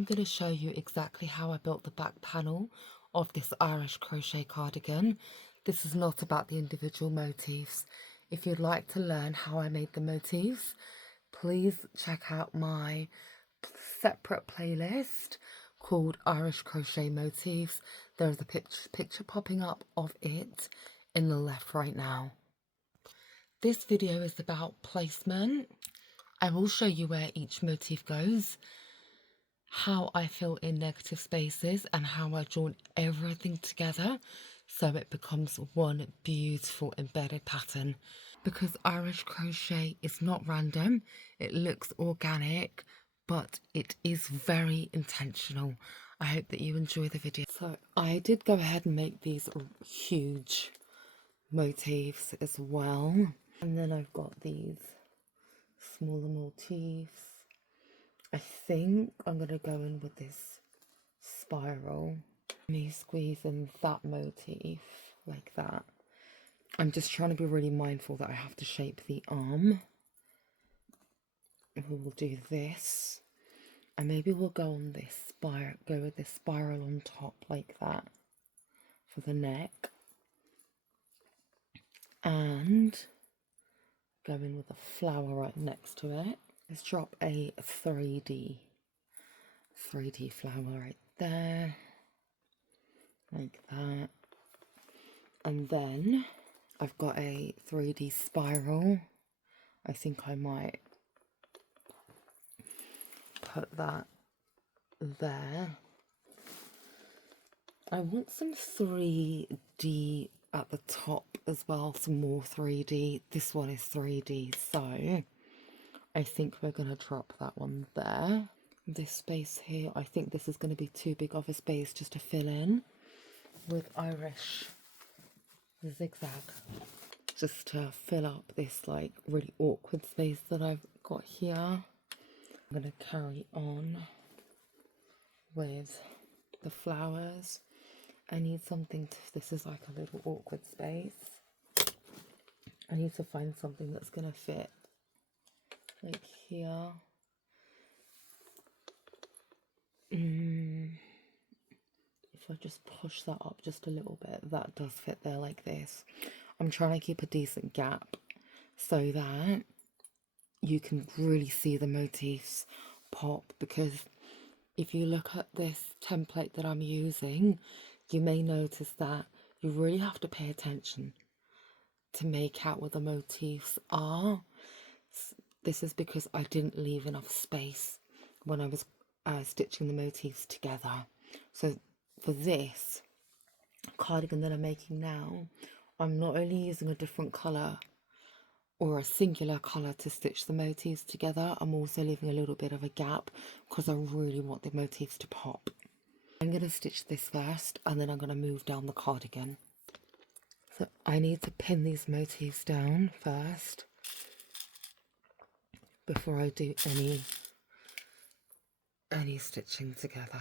I'm going to show you exactly how I built the back panel of this Irish crochet cardigan. This is not about the individual motifs. If you'd like to learn how I made the motifs, please check out my separate playlist called Irish Crochet Motifs. There's a picture popping up of it in the left right now. This video is about placement. I will show you where each motif goes, how I fill in negative spaces, and how I join everything together so it becomes one beautiful embedded pattern. Because Irish crochet is not random, it looks organic, but it is very intentional. I hope that you enjoy the video. So I did go ahead and make these huge motifs as well, and then I've got these smaller motifs. I think I'm going to go in with this spiral. Me squeezing that motif like that. I'm just trying to be really mindful that I have to shape the arm. We will do this, and maybe we'll go on this spiral, go with this spiral on top like that for the neck, and go in with a flower right next to it. Let's drop a 3D flower right there, like that. And then I've got a 3D spiral. I think I might put that there. I want some 3D at the top as well, some more 3D. This one is 3D, so I think we're going to drop that one there. This space here, I think this is going to be too big of a space just to fill in with Irish zigzag, just to fill up this like really awkward space that I've got here. I'm going to carry on with the flowers. I need something to, this is like a little awkward space. I need to find something that's going to fit like here. If I just push that up just a little bit, that does fit there like this. I'm trying to keep a decent gap so that you can really see the motifs pop, because if you look at this template that I'm using, you may notice that you really have to pay attention to make out what the motifs are. This is because I didn't leave enough space when I was stitching the motifs together. So for this cardigan that I'm making now, I'm not only using a different colour or a singular colour to stitch the motifs together, I'm also leaving a little bit of a gap because I really want the motifs to pop. I'm going to stitch this first, and then I'm going to move down the cardigan. So I need to pin these motifs down first before I do any stitching together.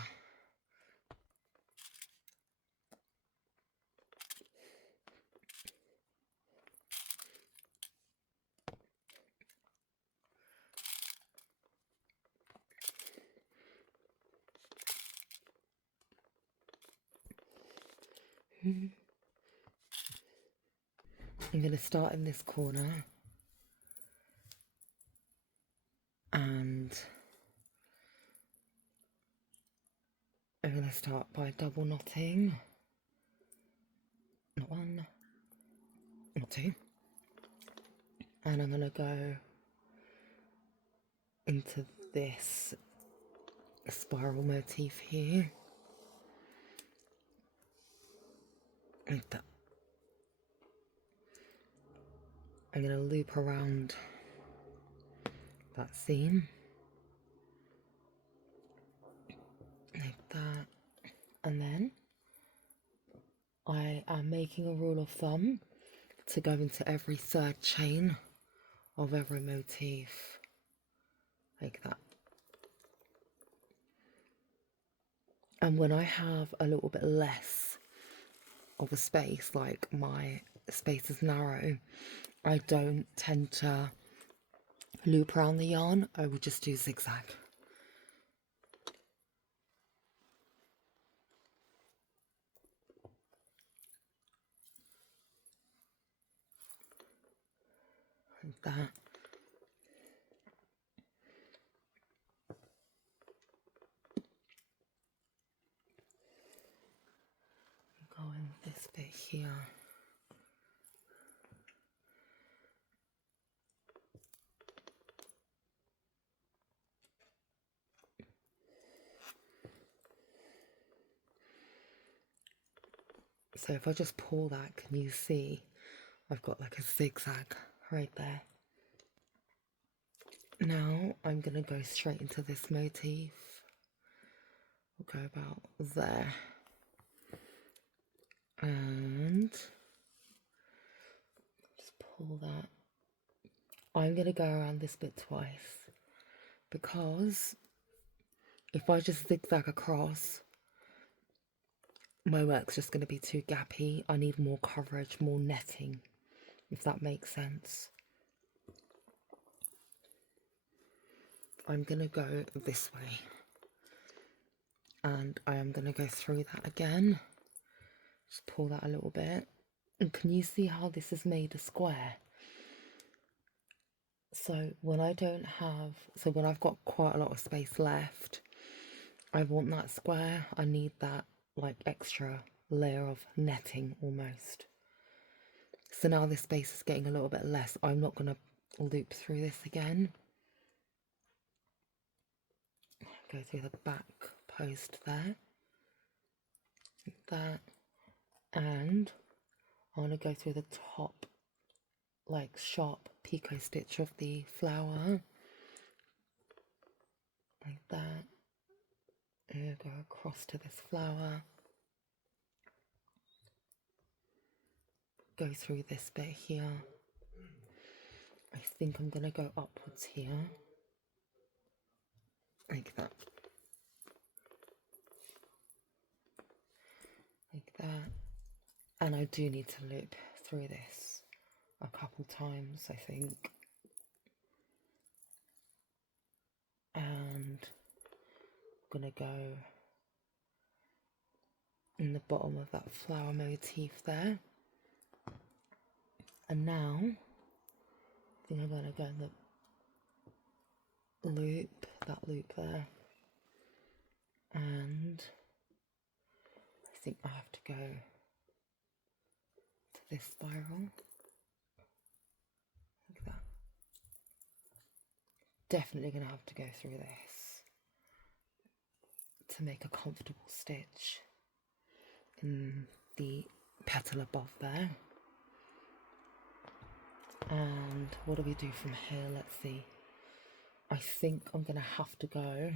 I'm going to start in this corner, and I'm going to start by double knotting. Not one, not two. And I'm going to go into this spiral motif here, like that. I'm going to loop around that seam like that, and then I am making a rule of thumb to go into every third chain of every motif like that. And when I have a little bit less of a space, like my space is narrow, I don't tend to loop around the yarn. I will just do zigzag. like that. Go in this bit here. So if I just pull that, can you see I've got like a zigzag right there? Now I'm going to go straight into this motif. We'll go about there. And just pull that. I'm going to go around this bit twice, because if I just zigzag across, my work's just going to be too gappy. I need more coverage, more netting, if that makes sense. I'm going to go this way, and I am going to go through that again. Just pull that a little bit. And can you see how this has made a square? So when I don't have, so when I've got quite a lot of space left, I want that square. I need that like extra layer of netting almost. So now this space is getting a little bit less. I'm not going to loop through this again. Go through the back post there, like that, and I want to go through the top like sharp picot stitch of the flower, like that, and go across to this flower, go through this bit here. I think I'm going to go upwards here, like that, like that, and I do need to loop through this a couple times, I think. And I'm going to go in the bottom of that flower motif there. And now I think I'm going to go in the loop, that loop there. And I think I have to go to this spiral, like that. Definitely going to have to go through this to make a comfortable stitch in the petal above there. And what do we do from here? Let's see. I think I'm going to have to go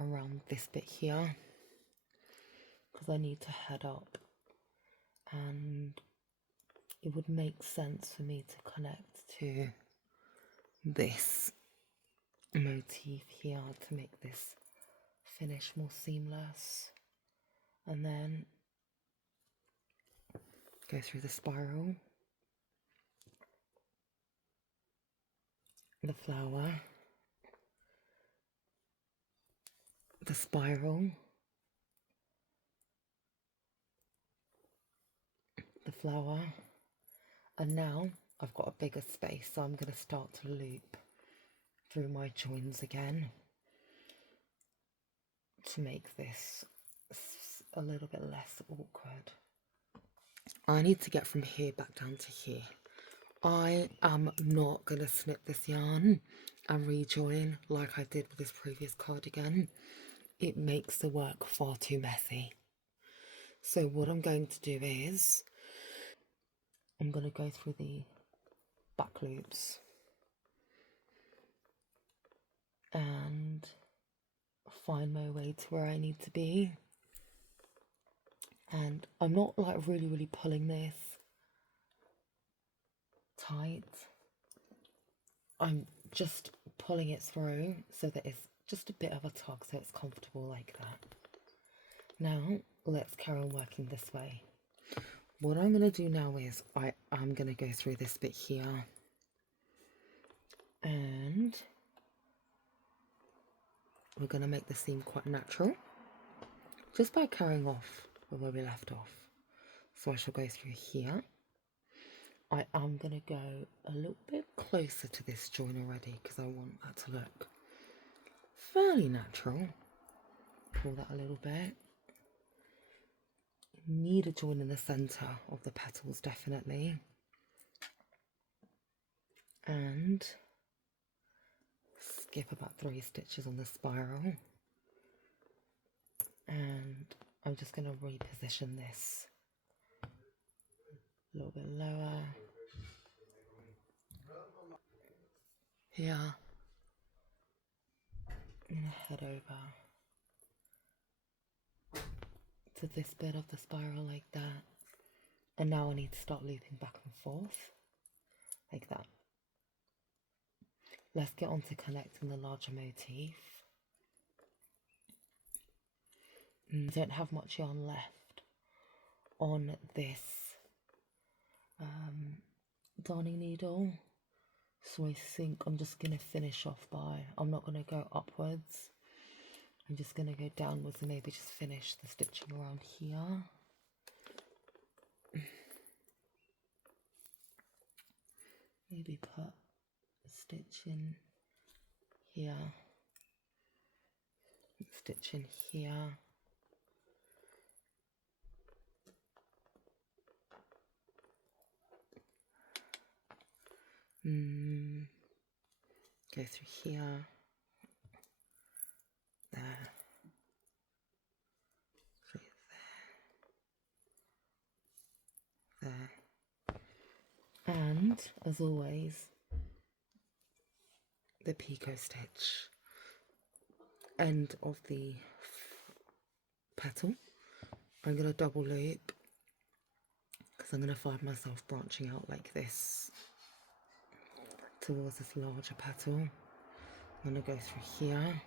around this bit here, because I need to head up, and it would make sense for me to connect to this motif here to make this finish more seamless, and then go through the spiral, the flower, the spiral, the flower, and now I've got a bigger space, so I'm going to start to loop through my joins again to make this a little bit less awkward. I need to get from here back down to here. I am not going to snip this yarn and rejoin like I did with this previous cardigan. It makes the work far too messy. So what I'm going to do is I'm going to go through the back loops and find my way to where I need to be. And I'm not like really pulling this tight. I'm just pulling it through so that it's just a bit of a tug, so it's comfortable like that. Now let's carry on working this way. What I'm going to do now is I'm going to go through this bit here, and we're going to make the seam quite natural just by carrying off where we left off. So I shall go through here, I am going to go a little bit closer to this join already because I want that to look fairly natural. Pull that a little bit. Need a join in the centre of the petals, definitely. And skip about 3 stitches on the spiral. And I'm just going to reposition this a little bit lower. Here. I'm going to head over to this bit of the spiral like that. And now I need to start looping back and forth like that. Let's get on to connecting the larger motif. I don't have much yarn left on this darning needle, so I think I'm just going to finish off by, I'm not going to go upwards, I'm just going to go downwards and maybe just finish the stitching around here. Maybe put a stitch in here, stitch in here. Go through here, there, through there, there, and as always, the picot stitch, end of the petal. I'm going to double loop because I'm going to find myself branching out like this towards this larger petal. I'm going to go through here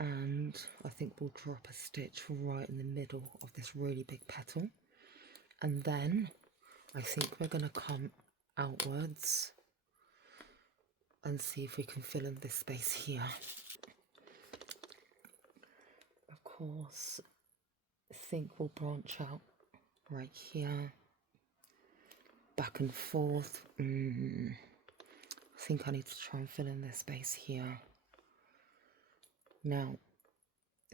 and I think we'll drop a stitch right in the middle of this really big petal, and then I think we're going to come outwards and see if we can fill in this space here. Of course, I think we'll branch out right here, back and forth. I think I need to try and fill in this space here. Now,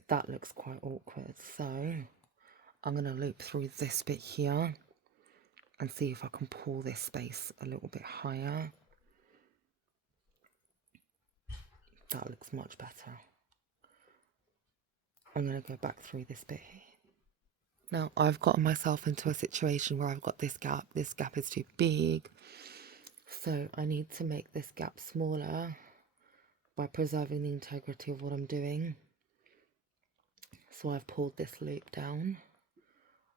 that looks quite awkward, so I'm going to loop through this bit here and see if I can pull this space a little bit higher. That looks much better. I'm going to go back through this bit here. Now, I've gotten myself into a situation where I've got this gap. This gap is too big, so I need to make this gap smaller by preserving the integrity of what I'm doing. So I've pulled this loop down.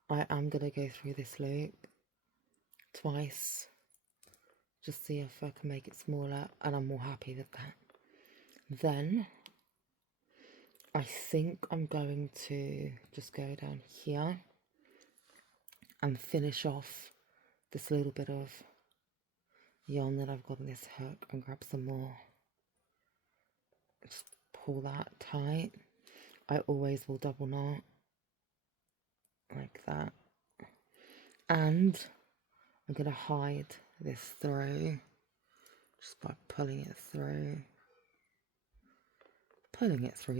I am going to go through this loop twice, just see if I can make it smaller, and I'm more happy with that. Then I think I'm going to just go down here and finish off this little bit of yarn that I've got in this hook and grab some more. Just pull that tight. I always will double knot like that, and I'm going to hide this through just by pulling it through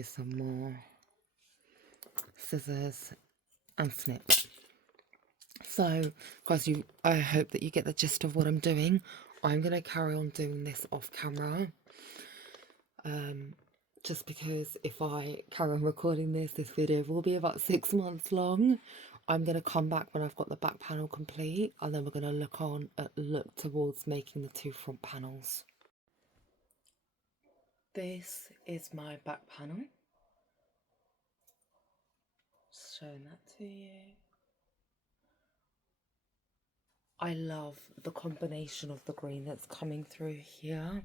some more, scissors and snip. So guys, I hope that you get the gist of what I'm doing. I'm going to carry on doing this off camera, just because if I carry on recording this video will be about 6 months long. I'm going to come back when I've got the back panel complete, and then we're going to look towards making the 2 front panels. This is my back panel. Just showing that to you. I love the combination of the green that's coming through here